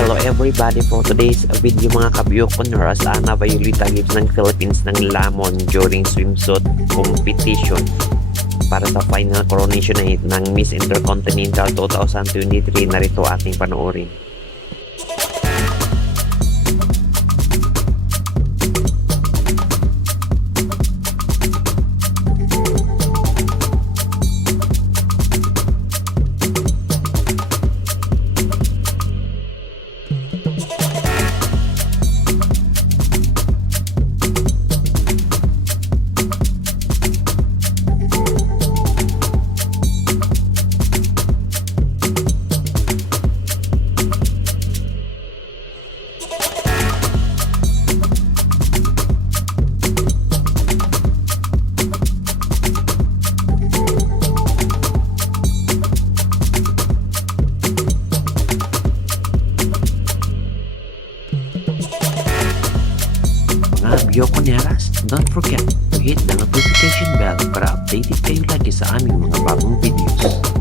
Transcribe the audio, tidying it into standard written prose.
Hello everybody, for today's video mga kabyokoners, na-violate gives ng Philippines ng lamon during swimsuit competition para sa final coronation ng Miss Intercontinental 2023. Narito ating panoorin. Mga Byokoneras, don't forget to hit the notification bell para updated kayo lagi sa aming mga bagong videos.